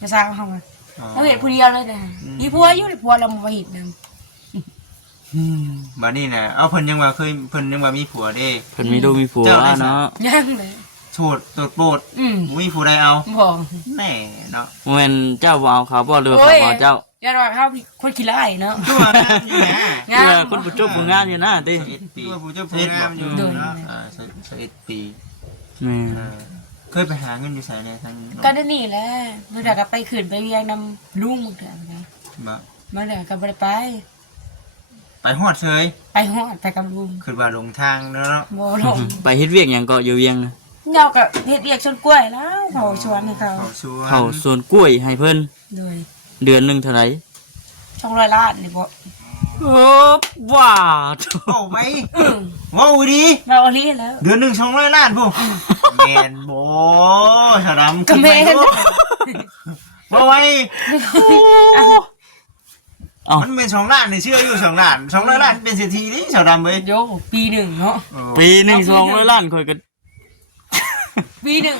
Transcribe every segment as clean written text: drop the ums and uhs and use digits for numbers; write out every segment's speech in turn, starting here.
จะสร้างเขามาเราเห็นผู้เดียวเลยนะมีผัวอยู่ในผัวเรามาเห็นนะบัดนี้น่ะเอาเพิ่นยังว่าเคยเพิ่นยังว่ามีผัวเด้เพิ่นมีลูกมีผัวเนาะยังเลยโสดโสดโปรดมีผู้ใดเอาบ่แน่เนาะบ่แม่นเจ้าบ่เอาเขาบ่หรือเขาบ่เจ้าอย่าว่าเขาคนขี้ร้ายเนาะตัวงามอยู่นะเออคนผู้จบผู้งามอยู่นะติตัวผู้จบผู้งามอยู่เนาะ21 ปีเคยไปหาเงินอยู่ไสเนี่ยทางก็ได้นี่แหละมื้อใดก็ไปขึ้นไปเวียงนำลุงมื้อใดนะบ่มื้อใดก็บ่ได้ไปฮอดเฉยไปฮอดไปกับลุงคือว่าลงทางเนาะบ่ลงไปเฮ็ดเวียกหยังก็อยู่เวียงเฮาก็เฮ็ดเวียกสวนกล้วยแล้วเขาชวนให้เขาสวนกล้วยให้เพิ่นเดือนนึงเท่าไหร่200 ล้านนี่บ่ว้าโอ้ไปว้าวดีเราเอาลีแล้วเดือนนึง200 ล้านพุ่นแม่นบ่ชาวดำก็แม่นบ่ไว้มันเป็น2 ล้านนี่เชื่ออยู่2 ล้าน200 ล้านเป็นเศรษฐีนี่ชาวดำเว้ยโยปีหนึ่งเนาะปีนึง200 ล้านค่อยก็ปีหนึ่ง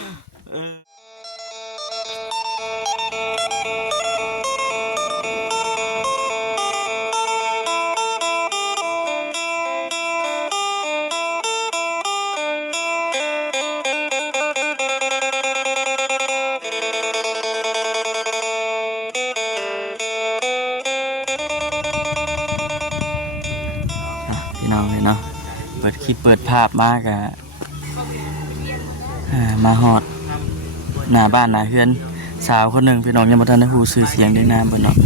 พี่น้องเลยเนาะเปิดคลิปเปิดภาพมากอะมาฮอดหน้าบ้านหน้าเฮือนสาวคนหนึ่งพี่น้องยังบ่ทันได้ฮู้ชื่อเสียงได้นามเพิ่นเนาะ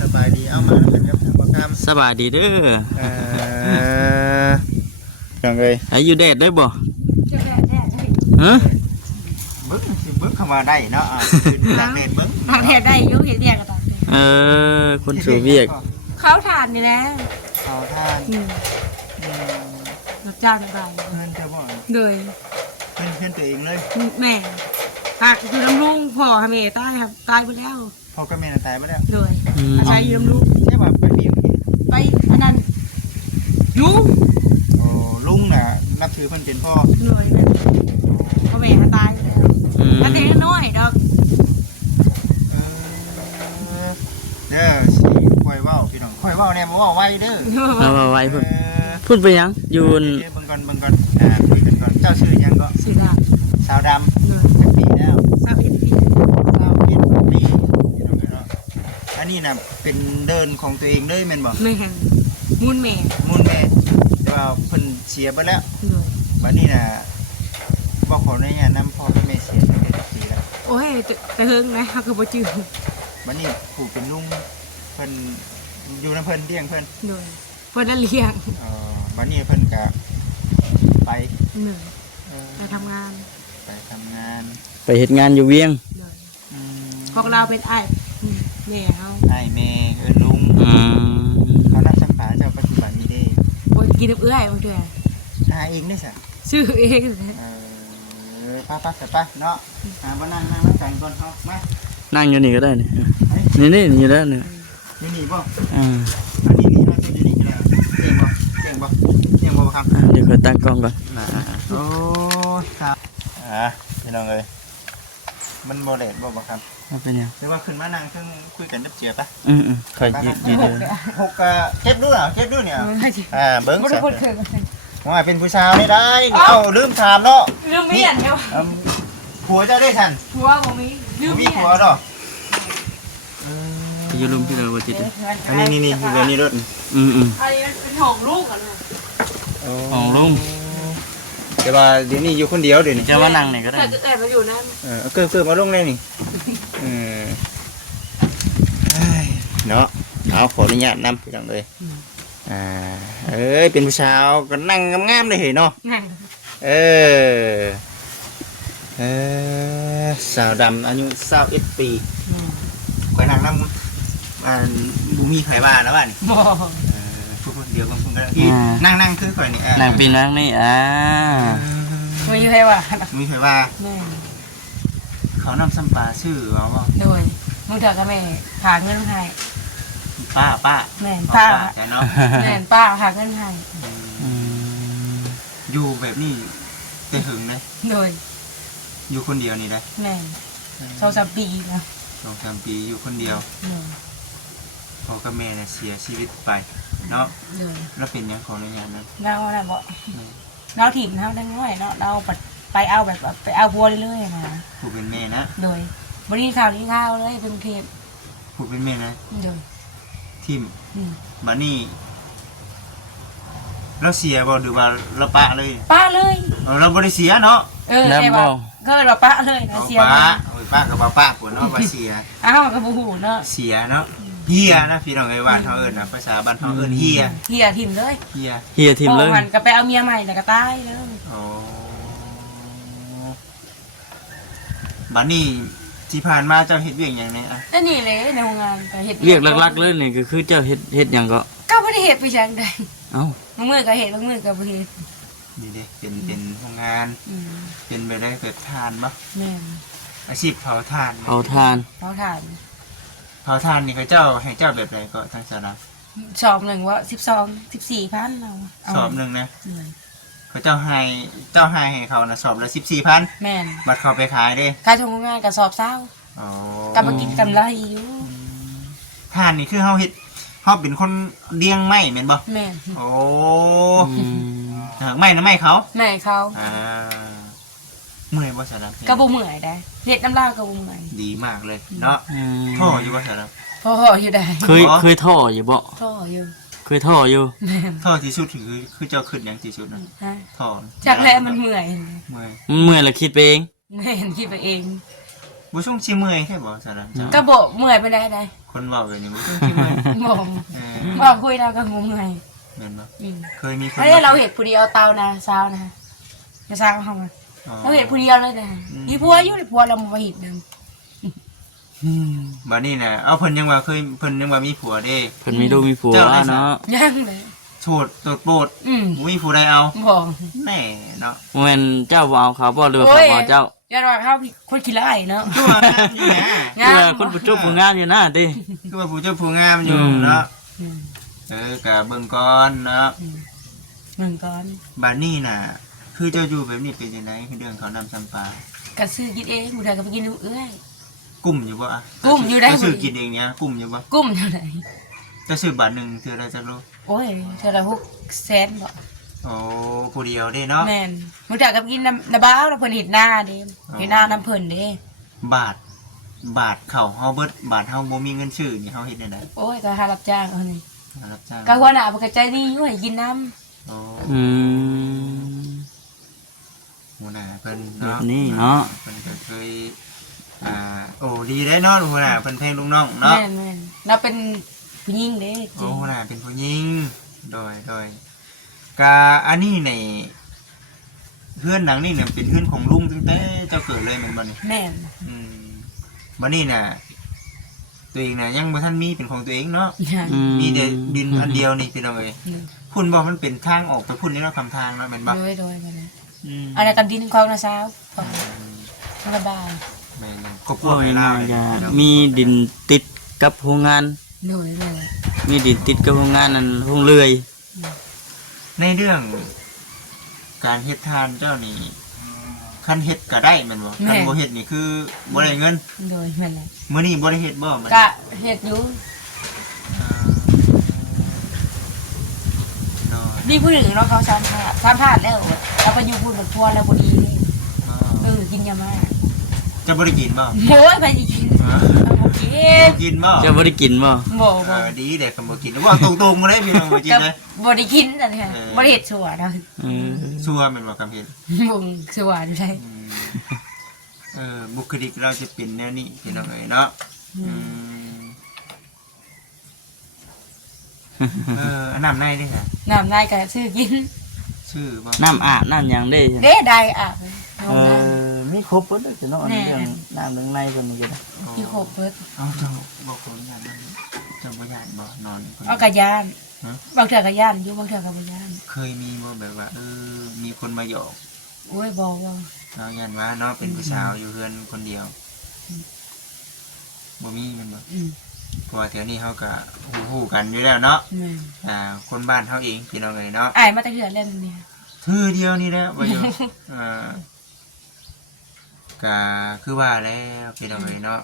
สบายดีเอามาเพิ่นกับทางบ่ตามสบายดีเด้อจังเลยอยู่แดดได้บ่ฮะเบิ่งเข้ามาได้เนาะตากแดดเบิ่งตากแดดได้อยู่เฮ็ดเวียกก็ตากคนสู่เวียกเขาทานนี่แหละเขาทานรับจ้างได้เพิ่นจะบ่เลยเพิ่นตัวเองเลยแม่หากคือน้ำลุงพ่อทำเอตายครับตายไปแล้วพ่อก็แม่ตายไปแล้วเลยอาศัยอยู่น้ำลุงใช่ป่ะไปมีไปอันนั้นลุงโอ้ลุงน่ะนับถือเพิ่นเป็นพ่อเลยพ่อแม่ตายไปแล้วแต่เด็กน้อยดอกเด้อสิค่อยเว้าพี่น้องค่อยเว้าแน่บ่เว้าไวเด้อเอาไว้พูดไปยังอยู่เบิ่งก่อนคุยกันก่อนเจ้าชื่อหยังก็ชื่อดำสาวดำจักปีแล้ว21 ปี21 ปีอันนี้น่ะเป็นเดินของตัวเองเลยแม่นบ่แม่นมูลแม่ว่าเพิ่นเสียไปแล้วบัดนี้น่ะบ่ขออนุญาตนำพ่อแม่เสียไปได้ปีแล้วโอ้ยแต่เฮิงนะเฮาก็บ่จื้อบัดนี้ผู้เป็นลุงเพิ่นอยู่นำเพิ่นเลี้ยงเพิ่นเพิ่นน่ะเลี้ยงบัดนี้เพิ่นก็ไปไปทำงานไปเฮ็ดงานอยู่เวียงพวกเราเป็นอ้ายแม่เฮาอ้ายแม่ลุงเขานับสัมภาระเจ้าปัจจุบันนี้เด้บ่กินเอื้อยบ่เด้อหาเองได้ซะชื่อเองป้าไปเนาะบ่นั่งกันก่อนเฮามานั่งอยู่นี่ก็ได้นี่อยู่แล้วนี่นี่บ่อันนี้เราจะอยู่นี่ก็ได้เก่งบ่ครับเดี๋ยวขอตั้งกล้องก่อนโอ้ครับพี่น้องเอ้ยมันบ่ได้บ่ครับเป็นยังหรือว่าขึ้นมานั่งคุยกันนับเจียบป่ะค่อยยืนหกเก็บดูเนี่ยเบิ้งซะว่าเป็นผู้สาวได้ลืมถามเนาะลืมเมียนเนาะผัวเจ้าได้ทันผัวบ่มีลืมมีผัวดอกอยู่ลุมที่เราบ่จิตอันนี้คือแบบนี้รถอันนี้เป็นห้องลูกอ่ะเนาะของลุงแต่ว่าเดี๋ยวนี้อยู่คนเดียวเดี๋ยวนี้จะมานั่งไหนก็ได้แต่มาอยู่นั่นเกิดมาลงเลยนี่เนาะเอาขออนุญาตนำพี่น้องเลยเป็นผู้สาวก็นั่งงามๆเลยเนาะสาวดำอายุ21 ปีคอยนั่งน้ำบุมีไข่บ้านแล้วบ้านพูดเดียวกันพูดกันนั่งคือข่อยนี่นั่งปีนั่งนี่มีใครว่าเขานำสัมปาชื่อเขาว่าด้วยมึงเถอะกับแม่หาเงินให้ป้าแม่ป้าเนาะแม่ป้าหาเงินให้อยู่แบบนี้แต่หึงเลยด้วยอยู่คนเดียวนี่ได้แม่2-3 ปีนะ 2-3 ปีอยู่คนเดียวพ่อกับแม่น่ะเสียชีวิตไปเนาะแล้วเป็นหยังของในงานนั้น เราน่ะบ่เราถิ่มเฮาได้ง่อยเนาะเราไปเอาแบบไปเอาพัวเรื่อยๆนะ ผู้เป็นแม่นะ โดยบ่ได้ข่าวนี้ข่าวเลยเป็นเทพ ผู้เป็นแม่นะ โดย ทิมบัดนี้เราเสียบ่หรือว่าเราปะเลย ป้าเลย เราบ่ได้เสียเนาะ ใช่ป่ะก็เราป้าเลยนะเสีย ปะโอ้ยปะกับบ่ปะพุ่นเนาะว่าเสีย อ้าวก็บ่ฮู้เนาะ เสียเนาะเฮียนะพี่น้องเอ้ยบ้านเฮาเอิ้นนะภาษาบ้านเฮาเอิ้นเฮีย เฮียถิ่มเลย เฮีย เฮียทิมเลย มันก็ไปเอาเมียใหม่แล้วก็ตายเลย อ๋อบัดนี้ที่ผ่านมาเจ้าเฮ็ดเวียกหยังเนี่ยอ่ะ นั่นนี่เลยในโรงงานก็เฮ็ด เรียกหลักๆเลยนี่ก็คือเจ้าเฮ็ดหยังก็ ก็บ่ได้เฮ็ดไปจังได๋ เอ้า บางมื้อก็เฮ็ดบางมื้อก็บ่เฮ็ด นี่เด้เป็นโรงงานเป็นไปได้แบบทานบ่ แม่น อาชีพเผาถ่าน เอาทาน เขาถาม เผาถ่านนี่เขาเจ้าให้เจ้าแบบไรก็ทางสาระ สอบหนึ่งว่า14,000เรา สอบหนึ่งนะ เหนื่อย เขาเจ้าให้ให้เขานะสอบละ14,000 แม่น บัดเขาไปขายเด้ ค่าทำงานก็สอบเช้า อ๋อ ก็มากินกำไรอยู่ ถ่านนี่คือเฮาเป็นคนเลี้ยงไม้แม่นบ่ แม่น โอ้ไม้นะไม้เขา แม่เขา เมื่อยบ่สาระ ก็บ่เมื่อยได้เฮ็ดน้ำลายก็บ่เมื่อย ดีมากเลยเนาะท่ออยู่บ่สาระ พออยู่ได้ เคยท่ออยู่บ่ ท่ออยู่ เคยท่ออยู่ แม่น ท่อที่สุดคือเจ้าขึ้นหยังที่สุดนะ ฮะ ท่อ จากแล้วมันเมื่อย เมื่อย เมื่อยแล้วคิดไปเอง แม่นคิดไปเอง บ่ช่วงสิเมื่อยแค่บ่สาระเจ้า ก็บ่เมื่อยไปได้ได้ คนเว้าแบบนี้บ่ช่วงสิเมื่อย บ่ เออ บ่คุยแล้วก็บ่เมื่อย แม่นบ่ อืม เคยมีคน อันนี้เราเฮ็ดผู้เดียวเตานะเช้านะจะสร้างเฮามาเราเฮ็ดผู้เดียวเลยนะมีผัวอยู่ผัวเราบ่เฮ็ดนำ บัดนี้น่ะเอาเพิ่นยังว่าเพิ่นยังว่ามีผัวเด้ เพิ่นมีลูกมีผัวเนาะ ยังเลย โสดโปรด บ่มีผู้ใดเอา บ่ แน่เนาะ แม่นเจ้าบ่เอาเขาบ่หรือว่าเขาบ่เอาเจ้า ยันว่าเขาคนขี้ร้ายเนาะ คือว่างามอยู่นะ งาม คนผู้จบผู้งามอยู่นะติ คือว่าผู้เจ้าผู้งามอยู่เนาะก็เบิ่งก่อนเนาะ หนึ่งก้อน บัดนี้น่ะ คือเจ้าอยู่แบบนี้เป็นจังได๋คือเรื่องเขานำซ้ำปลาก ระซื้อกินเองหมูเธอก็ไปกินลูกเอ้ย กุ้มอยู่บ่อะ กุ้มอยู่ได้ เจ้าซื้อกินเองเนี่ยกุ้มอยู่บ่ กุ้มเท่าไหร่ เจ้าซื้อบาทหนึงเทื่อละจักโล โอ้ยเท่าไหร่600,000บ่ โอ้ผู้เดียวเด้เนาะ แม่นหมูเธอก็ไปกินน้ำบ้าวแล้วเพิ่นเฮ็ดหน้าเด้เฮ็ดหน้าน้ำเพิ่นเด้ บาทเข้าเฮาเบิดบาทเฮาบ่มีเงินซื้อนี่เฮาเฮ็ดได้ได โอ้ยก็หารับจ้างเอานี่ รับจ้าง ก็หัวหน้าเพิ่นก็ใจดีอยู่ให้กินน้ำ โอ้ อืม หัวหน้าเพิ่น แบบ เนาะ นี้เนาะ เพิ่นก็เคยโอ้ดีได้เนาะหัวหน้าเพิ่นแพงลูกน้องเนาะ แม่นเราเป็นผู้หญิงเด้จ โอ้ ริง หัวหน้าเป็นผู้หญิงโดยกะอันนี้ในเพื่อนหนังนี่เนี่ยเป็นเพื่อนของลุงตั้งแต่เจ้าเกิดเลยแม่นบ่นี่ แม่น บัดนี้น่ะตัวเองน่ะยังบ่ทันมีเป็นของตัวเองเนาะ อืม มีแต่ดินอันเดียวนี่พี่น้องเอ้ยพุ่นบ่มันเป็นทางออกไปพุ่นนี่เนาะคำทางเนาะแม่นบ่ โดยมาแล้วอันนั้นกันดินของนะสาวของระบาย แม่นครอบครั ก็ วให้ ง่า ลาวย เลย ๆมีดินติดกับโรงงาน โดย มีดินติดกับโรงงานนั่นโรงเรือย ในเรื่องการเฮ็ดทานเจ้านี่คันเฮ็ดก็ได้แม่นบ่คันบ่เฮ็ดนี่คือบ่ได้เงิน โดยแม่นแหละ มื้อนี้บ่ได้เฮ็ดบ่มัน กะเฮ็ดอยู่ นี่ผู้หนึ่งเนาะเขาซ้ำพลาดแล้วเราไปอยู่พูดแบบทัวร์แล้วบ่ดีเลยกินยามา จะบ่ได้กินบ่ โอ้ยไปกินบ่กิน กินบ่ เจ้าบ่ได้กินบ่ บ่ ดีเด็กก็บ่กินว่าตรงๆบ่ได้พี่น้องบ่กินเลย บ่ได้กินนั่นค่ะบ่ได้เฮ็ดชั่วเนาะ ชัวแม่นบ่คำเฮ็ด บ่ชั่วอยู่ได้ บุคลิกเราจะเป็นแนวนี้พี่น้องเอ้ยเนาะอันน้ำในดิค่ะ น้ำนายก็ซื้อกิน ชื่อบ่ น้ำอาบน้ำหยังได้ เด้ได้อ่ะ มีครบเบิดเลยเนาะเรื่องน้ำเรื่องในเพิ่นก็ได้ ที่ครบเบิด เอาเจ้าบอกคนอย่างนั้นเจ้าบ่ย่านบ่นอนคน เอากระยานบางเทื่อก็ย่านอยู่บางเทื่อก็บ่ย่าน เคยมีบ่แบบว่ามีคนมาหยอก โอ้ยบ่ เนาะยันว่าเนาะเป็นผู้สาวอยู่เพื่อนคนเดียวบ่มีแม่นบ่เพราะว่าแถวนี้เฮาก็ฮู้ๆกันอยู่แล้วเนาะคนบ้านเฮาเองพี่น้องเอ้ยเนาะ อ้ายมาแต่เทื่อเล่นเนี่ย ทื่อเดียวนี่แหละว่าอยู่ก็คือว่าแล้วพี่น้องเอ้ยเนาะ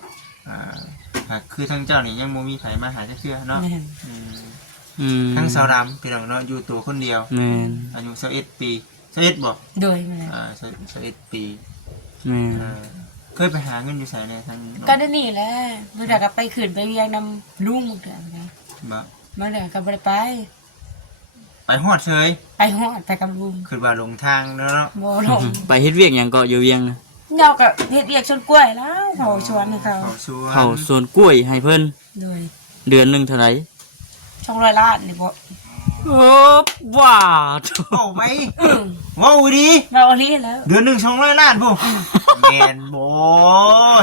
คือทั้งเจ้านี่ยังบ่มีไผมาหาจักเทื่อเนาะ แม่น ทั้งสาวดำพี่น้องเนาะอยู่ตัวคนเดียว แม่น อายุ21ปี21บ่ โดยแม่น 21ปี แม่น เคยไปหาเงินอยู่ไสเนี่ยทั้ง ก็ได้นี่แหละมื้อใดก็ไปขึ้นไปเวียงนำลุงมื้อเดือนนะ บ่ มื้อใดก็บ่ได้ไป ไปฮอดเฉย ไปฮอดไปกับลุง คือว่าหลงทางเนาะ บ่ลง ไปเฮ็ดเวียกหยังก็อยู่เวียงนะ เงาก็เฮ็ดเวียกชนกล้วยแล้วเขาชวนให้เขา เขาสวน เข้าสวนกล้วยให้เพิ่น โดย เดือนหนึงเท่าไหร่ 200ล้านนี่บ่ โอ้ว้าด เว้าไหมเว้าดี เราเอาลีแล้ว เดือนหนึง200 ล้านพุ่นแม่นบ่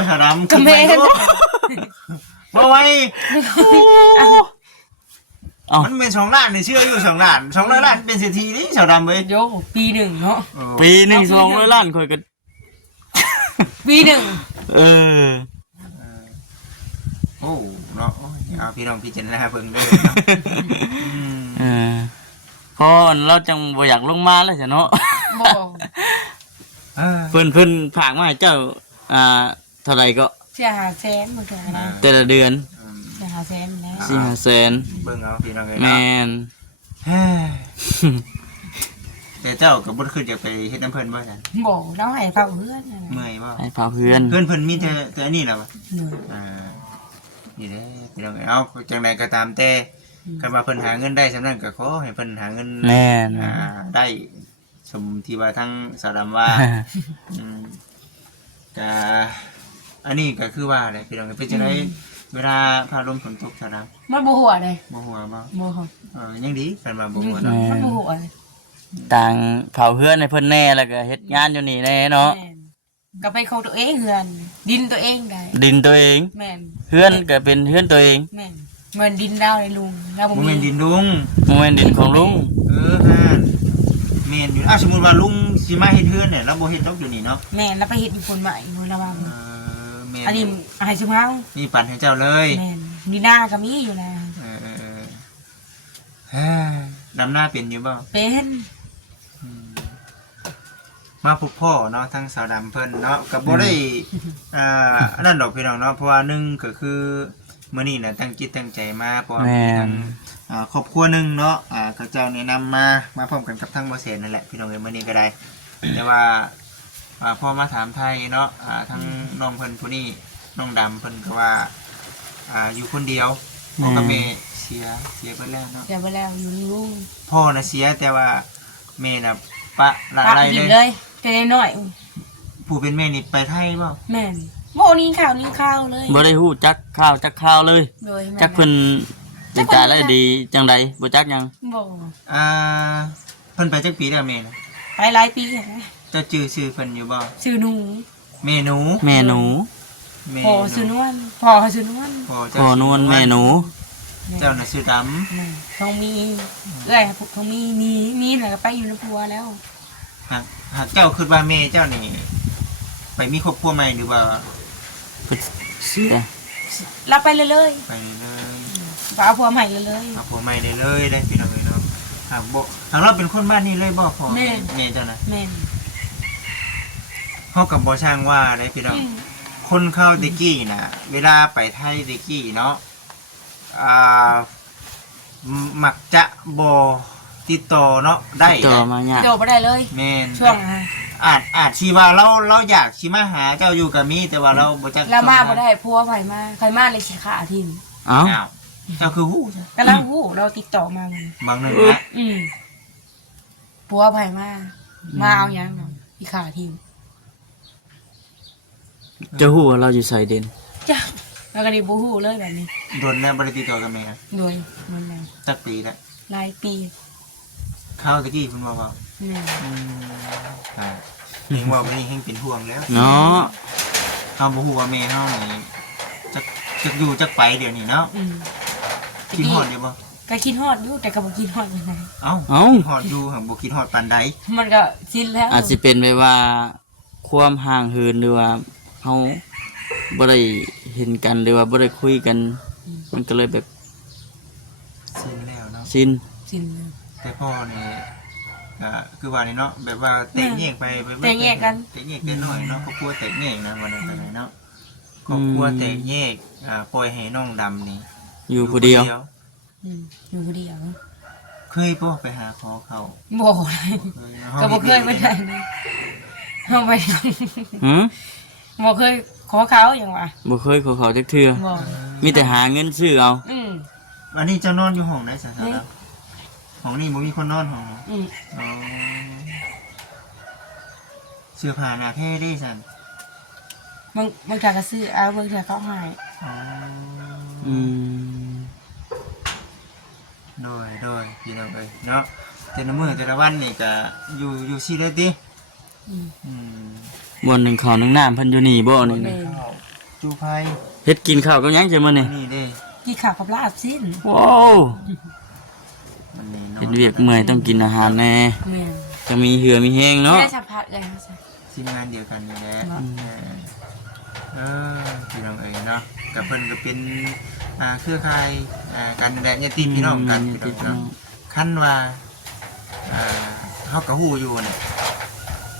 สาวดำ ก็แม่น เว้าไว้ เอ้า มันเป็น2ล้านนี่เชื่ออยู่2ล้าน200 ล้านเป็นเศรษฐีนี่สาวดำเว้ย โยปีหนึ่งเนาะ ปีหนึง200ล้านค่อยก็ ปีหนึ่ง เออ โอ้เนาะเอาพี่น้องพิจารณาเบิ่งเด้อเนาะ เออพอเราจังบ่อยากลงมาแล้วจ้ะเนาะ บ่ เพิ่นฝากมาให้เจ้าเท่าไหร่ก็ เสียหาแสนบ่เท่านะ แต่ละเดือน เสียหาแสนแล้ว 4-5แสน เบิ่งเอาพี่น้องเอ้ย แม่ เนาะ น แต่เจ้าก็บ่ได้ขึ้นอยากไปเฮ็ดน้ำเพิ่นบ่ซั่น บ่เราให้เฝ้าเพื่อนนั่นน่ะ เมื่อยบ่ ให้พาเพื่อน เพิ่นมีแต่อันนี้แหละวะ หนึ่ง นี่แหละพี่น้องเอ้ยเอาจังไดก็ตามแต่คันว่าเพิ่นหาเงินได้สำนั้นก็ขอให้เพิ่นหาเงิน แม่น ได้สมที่ว่าทั้งสาวดำว่า ก็อันนี้ก็คือว่าอะไรพี่น้องเป็นจังไดเวลาพาลมฝนตกสาวดำ มันบ่หัวเลย บ่หัวบ่ บ่หัว ยังดีคันว่าบ่หัวเนาะ มันบ่หัวเลย ต่างเผาเพื่อนในเพิ่นแน่แล้วก็เฮ็ดงานอยู่นี่แน่เนาะ แม่นก็ไปของตัวเองเฮือน ดินตัวเองได้ ดินตัวเอง แม่น เพื่อนก็เป็นเพื่อนตัวเอง แม่นเหมือนดินดาวในลุงเราบ่ บ่ มี แม่นดินดุง โมเมนดินของลุง ฮะแม่นอยู่สมมุติว่าลุงสิมาเฮ็ดเฮือนเนี่ยเราบ่เฮ็ดดอกอยู่นี่เนาะ แม่นแล้วไปเฮ็ดอยู่คนใหม่อยู่ระวัง แม่น อันนี้ให้ซุมเฮา นี่ปั่นให้เจ้าเลย แม่นมีหน้าก็มีอยู่นะ ดำหน้าเป็นอยู่บ่ เป็น มาพบพ่อเนาะทั้งสาวดำเพิ่นเนาะกับบ่ได้อันนั้นดอกพี่น้องเนาะเพราะว่าหนึ่งก็คือมื้อนี้น่ะตั้งจิตตั้งใจมาเพราะว่ามีทั้งครอบครัวหนึงเนาะเขาเจ้าแนะนำมาพร้อมกันกับทั้งบ่แสนนั่นแหละพี่น้องเอ้ยมื้อนี้ก็ได้แต่ว่าพอมาถามไทยเนาะทั้งน้องเพิ่นผู้นี้น้องดำเพิ่นก็ว่าอยู่คนเดียวพ่อกับแม่เสียไปแล้วเนาะ เดี๋ยวไปแล้วอยู่ลุง พ่อน่ะเสียแต่ว่าแม่น่ะปะละ ปะ ไร อยู่ เลย เลยแต่น้อย ผู้เป็นแม่นี่ไปไทยเปล่า แม่นโมนี้ข่าวเลย บ่ได้ฮู้จักข้าวเลย โดย จักเพิ่นสิตายได้ดีจังใดบ่จักหยัง บ่ เพิ่นไปจักปีแล้วแม่น่ะ ไปหลายปีแล้วนะ เจ้าชื่อเพิ่นอยู่บ่ ชื่อหนู แม่หนู แม่หนู แม่ พ่อชื่อนวลพ่อเขาชื่อนวล พ่อ พ่อนวลแม่หนู เจ้าน่ะชื่อด ทองมีเอ้ยทองมีน่ะก็ไปอยู่ในพัวแล้ว ำหากเจ้าคิดว่าแม่เจ้านี่ไปมีครอบครัวใหม่หรือว่า เพิ่นเสีย รับไปเลย ไปเลย ฝาผัวใหม่เลย เอาผัวใหม่ได้เลยได้พี่น้องเอ้ยเนาะหากบ่หากเราเป็นคนบ้านนี้เลยบ่พ่อแม่เจ้าน่ะ แม่น เฮากับบ่ช่างว่าได้พี่น้องคนเข้าตะกี้น่ะเวลาไปไทยตะกี้เนาะมักจะบ่ติดต่อเนาะได้ ต่อมาเนี่ยาก โดดไปได้เลย แม่น ช่วง อาจสิว่าเราอยากสิมาหาเจ้าอยู่กับมีแต่ว่าเราบ่จัก แล้วมาบ่ได้พัวไผมาใครมาเลยสิขาทิม เอ้า อ้าวเจ้าคือฮู้จ้ะ กำลังหู้เราติดต่อมามัน บางหนึงนะ พัวไผมาเอาหยังเนาะอีขาทิม จะฮู้ว่าเราอยู่ไสเด่น จ้ะแล้วก็นี่บ่ฮู้เลยแบบนี้ โดนแล้วบ่ได้ติดต่อกับแม่ โดยมันแม่น จักปีแล้ว หลายปี เข้าตะกี้เพิ่นว่าว่า แม่น ยิงว่าบ่นี่แฮงเป็นห่วงแล้ว เนาะ เฮาบ่ฮู้ว่าแม่เฮานี่จักอยู่จักไปเดี๋ยวนี้เนาะ คิดฮอดอยู่บ่ ก็คิดฮอดอยู่แต่ก็บ่คิดฮอดปานใด เอ้า เอ้า คิดฮอดอยู่หังบ่คิดฮอดปานใด มันก็ชินแล้ว อาจสิเป็นไปว่าความห่างเหินหรือว่าเฮาบ่ได้เห็นกันหรือว่าบ่ได้คุยกัน มันก็เลยแบบ สิ้นแล้วเนาะ ชิน ชินแล้ว แต่พ่อนี่คือว่านี่เนาะแบบว่าเตะแยกไป แตกแยกกัน เตะแยกกันหน่อยเนาะครอบครัวเตะแยกนะวันนั้นไปไหนเนาะ ครอบครัวแตกแยกปล่อยให้น้องดำนี่ อยู่ผู้เดียว อยู่คนเดียว เคยบ่ไปหาขอเขา บ่เลยก็บ่เคยไปไหนเลยเอาไป หือ บ่เคยขอเขาอย่างวะ บ่เคยขอเขาจักเทื่อ บ่ มีแต่หาเงินซื้อเอา วันนี้เจ้านอนอยู่ห้องไหนสาธารณะห้องนี้บ่มีคนนอนห้องนี้ อ๋อเสื้อผ้าหนาแท้ได้สัน บางทีก็ซื้อเอาบางทีเขาให้ อ๋อ อืม โดยพี่น้องเอ้ยเนาะแต่ละมื้อแต่ละวันนี่ก็อยู่ซี่ได้ติอืม บ่อนหนึ่งข้าวหนึ่งน้ำเพิ่นอยู่นี่บ่นี่ แม่ ข้าวจูไผ เฮ็ดกินข้าวกับหยังจังมื้อนี่ นี่เด้ กี่ข่าวกับลาบสิ้น ว้าว มันนี่เนาะ เฮ็ดเวียกเมื่อยต้องกินอาหารแน่ แม่ จะมีเหือมีแห้งเนาะ แม่สัมผัสเลยค่ะ ทีมงานเดียวกันนี่แหละ เนาะ พี่น้องเอ้ยเนาะกับเพิ่นก็เป็นเครือข่ายกันนั่นแหละญาติพี่น้องกันพี่น้องเนาะคันว่าเฮาก็ฮู้อยู่นี่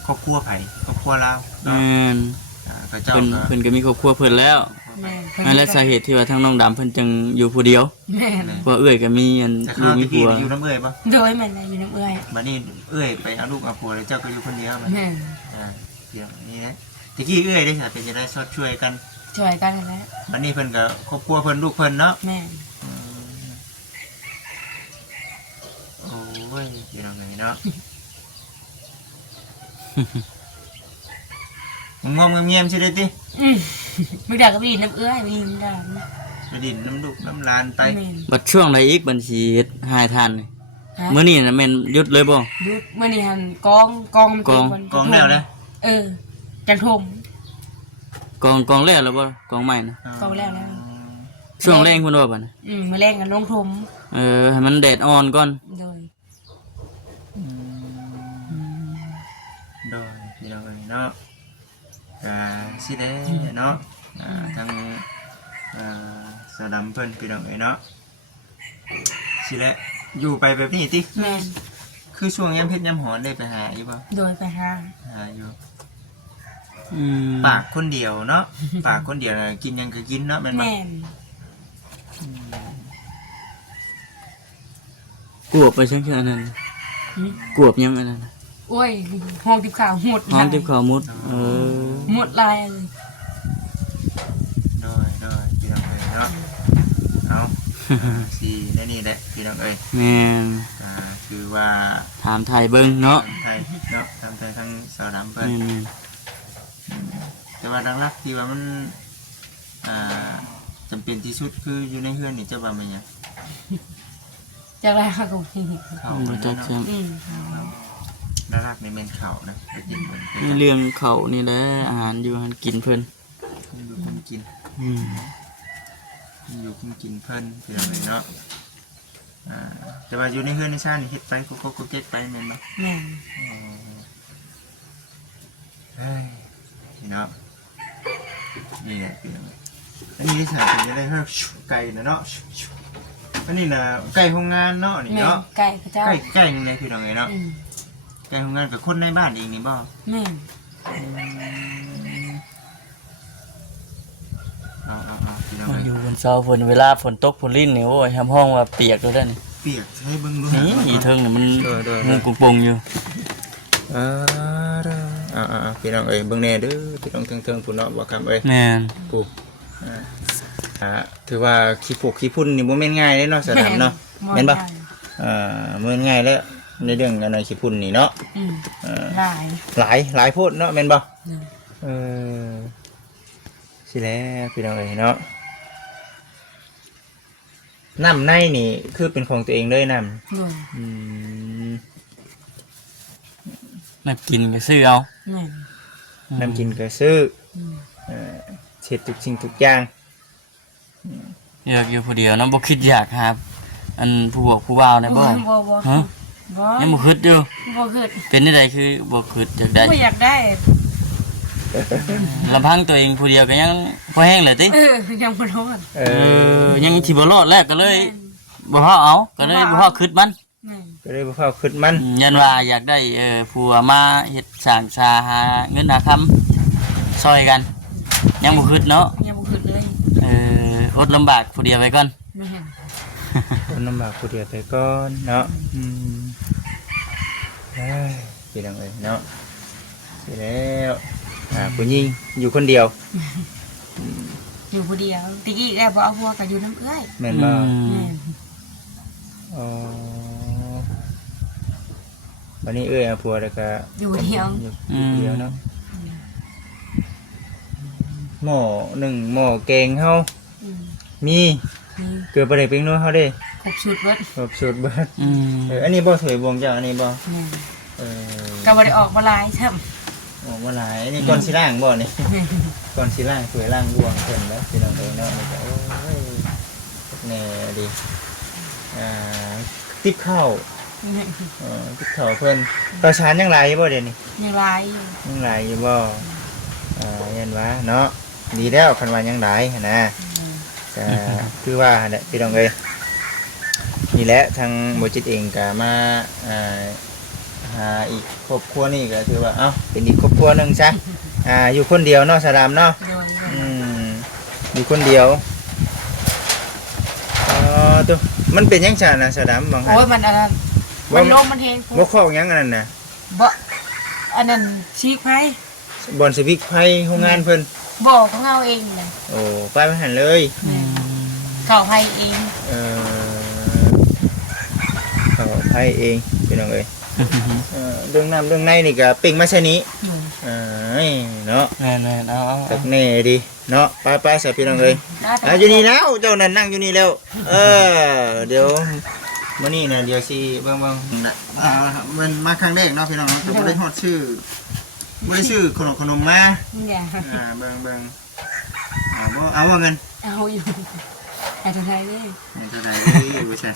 ครอบครัวไผครอบครัวลาว แม่ เนาะ น พระเจ้า เพิ่น ก็ เพิ่นก็มีครอบครัวเพิ่นแล้ว แม่ นั่นแหละสาเหตุที่ว่าทั้งน้องดำเพิ่นจึงอยู่ผู้เดียว แม่ เพราะเอื้อยก็มีอัน แต่ ลู ข้าว กมี ที่พี่ ผัว อยู่น้ำเอ้ยปะ โดยมันอยู่น้ำเอื้อย บัดนี้เอ้ยไปเอาลูกเอาผัวแล้วเจ้าก็อยู่คนเดียวมัน แม่ เดี๋ยวนี้นะตะกี้เอ้ยได้ค่ะเป็นจะได้ชดช่วยกัน ช่วยกันแล้ว บัดนี้เพิ่นก็ครอบครัวเพิ่นลูกเพิ่นเนาะ แม่ โอ้ยพี่น้องเอ้ยเนาะงมเงียบๆใช่ได้ติ ไม่ได้ก็ไปดินน้ำเอื้อยไปดินน้ำ ไปดินน้ำลูกน้ำลานไป แม่ บัดช่วงใดอีกบัญชีเฮ็ดหายทานนี่ ฮะ มื้อนี้น่ะแม่นหยุดเลยบ่ ยุดเมื่อนี่หันกองมันเป็นคน กองแล้วเลย จันทม กองแล้วบ่กองใหม่นะ กองแล้ว ช่วงแรงเพิ่นว่าบัดน่ะ มาแรงกันลงทม ให้มันแดดอ่อนก่อน โดย โดยพี่น้องเอ้ยเนาะสิได้เนาะทางสาวดำเพิ่นพี่น้องเอ้ยเนาะสิแหละอยู่ไปแบบนี้ติ แม่ คือช่วงยามเพชรยามหอนได้ไปหาอยู่ป่ะ โดยไปหา หาอยู่ อืม ปากคนเดียวเนาะ ปากคนเดียวน่ะกินหยังก็กินเนาะแม่นบ่ แม่ กวบไปจังซี่อันนั้นกวบยังอันนั้นน่ะ โอ้ยห้องติบข่าวหมด ห้องติบข้าวมุดหมดลายเลย โดยพี่น้องเอ้ยเนาะเอาสิได้นี่แหละพี่น้องเอ้ย แม่น คือว่า ถามไทยเบิ่งเนาะ ทำไทยเนาะทำไทยทั้งสาวดำเพิ่น แม่น แต่ว่าดังรักที่ว่ามันจำเป็นที่สุดคืออยู่ในเฮือนนี่เจ้าว่ามันหยัง จากไรค่ะกูพี่ ข้าว บ่ มัน จัก เนาะ แซ่บ ดังรักในเมนข้าวนะไปกินเพิ่นไป นี่เรื่องเขานี่แหละอาหารอยู่หันกินเพิ่น อยู่เพิ่นกิน อืม อยู่กินเพิ่นพี่น้องเอ้ยเนาะแต่ว่าอยู่ในเฮือนในชาตินี่เฮ็ดไปก็เก๊กไปแม่นบ่ แม่ เฮ้ยนี่เนาะนี่แหละพี่น้องอันนี้ที่สามจะได้เฮ้ยไก่นะเนาะอันนี้น่ะไก่โรงงานเนาะนี่ แม่ เนาะ ไก่พระเจ้า ไก่นี่แหละพี่น้องเอ้ยเนาะไก่โรงงานกับคนในบ้านเองนี่บ่ แม่ เอาพี่น้อง มา เอ้ย อยู่บนเสาฝนเวลาฝนตกฝนลิ้นนี่โอ้ยทำห้องว่าเปียกเลยได้อนี่ เปียกให้เบิ่งดู นี่อีเทิงนี่มัน เด้อ งูกุงปงอยู่ พี่น้องเอ้ยเบิ่งแน่เด้อพี่น้องเทิงๆพุ่นเนาะบ่คำเอ้ย แม่น ปุ๊บถือว่าขี้ผกขี้พุ่นนี่บ่แม่นง่ายเด้เนาะสนามเนาะแม่นบ่บ่แม่นง่ายแล้วในเรื่องอันนั้นขี้พุ่นนี่เนาะ หลาย หลายโพดเนาะแม่นบ่สิแล้วพี่น้องเอ้ยเนาะน้ำในนี่คือเป็นของตัวเองเลยน้ำ ด้วย มากินก็ซื้อเอา แม่ น้ำกินก็ซื้อเช็ดทุกสิ่งทุกอย่าง อยากอยู่ผู้เดียวเนาะบ่คิดอยากหาอันผู้บอกผู้บ่าวได้บ่ บ่ ฮะ บ่ ยังบ่คิดอยู่ บ่คือ เป็นจังไดคือบ่คิดอยากได้ บ่อยากได้ ลำพังตัวเองผู้เดียวก็ยังพอแห้งเลยติ ยังบ่รอด ยังสิบ่รอดแล้วก็เลยบ่ฮอเอาก็เลยบ่ฮอคิดมัน แม่ ก็เลยบ่เข้าขึ้นมัน ยันว่าอยากได้ผัวมาเฮ็ดสร้างชาหาเงินหาคำซอยกัน ยังบ่คิดเนาะ ยังบ่ขึ้นเลย อดลำบากผู้เดียวไปก่อน แม่น คนลำบากผู้เดียวไปก่อนเนาะพี่น้องเอ้ยเนาะสิแล้วผู้หญิงอยู่คนเดียว อยู่ผู้เดียวตะกี้แอบบ่เอาผัวก็อยู่น้ำเอื้อย แม่นบ่ แม่น อ๋อวันนี้เอาผัวแล้วก็ อยู่เดียว อยู่คนเดียวเนาะหม้อหนึ่งหม้อแกงเฮา อืม มี นี่ เกลือปลาแดกปิ้งนัวเฮาเด้ ครบชุดเบิด ครบสูตรเบิด อืม อันนี้บ่ถวยบวงเจ้าอันนี้บ่ แม่น เออ ก็บ่ได้ออกมาหลายซ้ํ ออกมาหลายอันนี้ก่อนสิล้างบ่นี่ แม่น ก่อนสิล้างถวยล้างบวงเพิ่นแล้วพี่น้องเอ้ยเนาะนี่ก็โอ้ยแน่ดิติ๊บข้าวติ๊บข้าวเพิ่นประชานยังหลายอยู่บ่เดี๋ยวนี้ ยังหลายอยู่ ยังหลายอยู่บ่ยันว่าเนาะดีแล้วคันว่ายังหลายหั้นนะก็คือว่าหั่นแหละพี่น้องเอ้ยนี่แหละทางบ่จิตเองก็มาหาอีกครอบครัวนี่ก็ถือว่าเอ้าเป็นอีกครอบครัวหนึงซะอยู่คนเดียวเนาะสะดามเนาะ โดน อยู่คนเดียวตัวมันเป็นยังไงนะสะดามบาง โอ้ยมันอันนั้นมันลมมันแฮง บ่เข้ายังอันนั้นน่ะ บ่อันนั้นชีกไผ บอนสวิกไผโรงงานเพิ่น บ่ของเราเองน่ะ โอ้ไปมาหันเลย แม่นเข้าไผเอง เขาไผเองพี่น้องเอ้ยเรื่องน้ำเรื่องในนี่ก็เป่งมาใช่นี้เนาะ แม่นๆเอา ตักแน่ดีเนาะไปๆใส่พี่น้องเอ้ยอยู่นี่แล้วเจ้านั่นนั่งอยู่นี่แล้วเดี๋ยวมื้อนี้น่ะเดี๋ยวสิเบิ่งมันมาครั้งแรกเนาะพี่น้องแต่บ่ได้ฮอดชื่อบ่ได้ชื่อขนมมา เนี่ย เบิ่งบ่เอาว่าเงิน เอาอยู่แต่ทางไทยนี่ เงินเท่าไหร่เด้อบ่ซั่น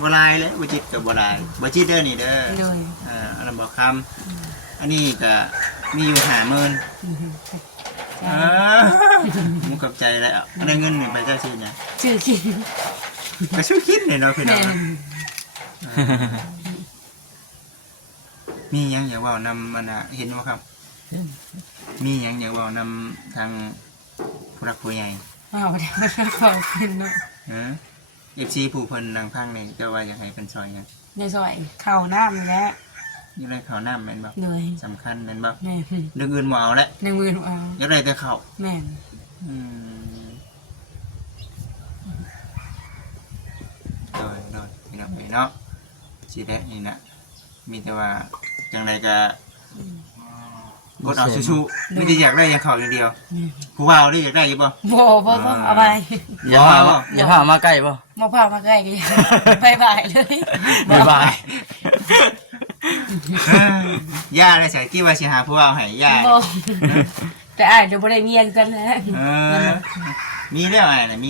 บ่ลายแล้วบ่จิตก็บ่ลายบ่จิตเด้อนี่เด้อ โดย อันนั้นบ่คำอันนี้ก็มีอยู่50,000มุกกับใจแล้วอันนั้นเงินนี่ไปเจ้าชื่อเนี่ย ชื่อกิน ก็ชื่อคิดเนี่ยเนาะพี่น้ แม่ องมีหยังอยากเว้านำมันน่ะเห็นบ่ครับ มีหยังอยากเว้านำทางผู้รักผู้ใหญ่ เอาไปได้ขอบคุณเนาะ ฮะ FC ผู้เพิ่นดังพังนี่เจ้าว่าอยากให้เพิ่นซอยหยัง ในซอยเข้าน้ำนี่แหละ อยู่ในข้าวน้ำแม่นบ่ เลย สำคัญแม่นบ่ แม่ เรื่องอื่นบ่เอาละ ในมือหนูเอา อยากได้แต่ข้าว แม่ อืมโดยพี่น้องเนาะสิได้นี่นะมีแต่ว่าจังไดก็กดเอาชูๆไม่ได้อยากได้อย่างเขาอย่างเดียวผู้ว่าได้อยากได้อยู่บ่ บ่เอาไป อย่าพามาใกล้บ่ มาพามาใกล้กันบายบายเลย บ๊ายบาย ย่าได้ใส่กี่ว่าสิหาผู้ว่าให้ย่า บ่แต่อ้ายเดี๋ยวบ่ได้เมียกันแล้ว มีแล้วไอ้น่ะมี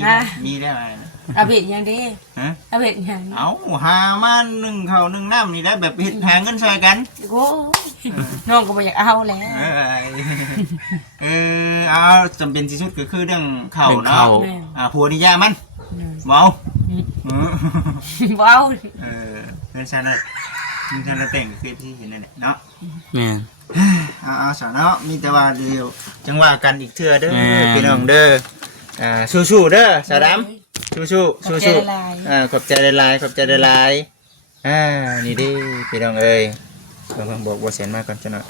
แล้วไอ้น่ะ เอาเบ็ดยังเด้ ฮะ เอาเบ็ดยัง เอาหามานึ่งข้าวนึ่งน้ำนี่ได้แบบเฮ็ดหาเงินช่วยกัน โอ้น้องก็บ่อยากเอาแล้ว เอาจำเป็นที่สุดก็คือเรื่องเข่าเนาะ แม่ ผัวนี่ยามันเมา บ่เอา เพื่อนฉันเลยเพื่อนฉันแต่งคือที่เห็นนั่นแหละเนาะ แม่น เอาสาวเนาะมีแต่ว่าเดียวจังว่ากันอีกเทื่อเด้อ แม่ พี่น้องเด้อสู้ๆเด้อสาวดำสู้ๆสู้ๆขอบใจหลายๆขอบใจหลายๆนี่ดิพี่น้องเอ้ยบอกบ่เสียนมากก่อนจังหน่อย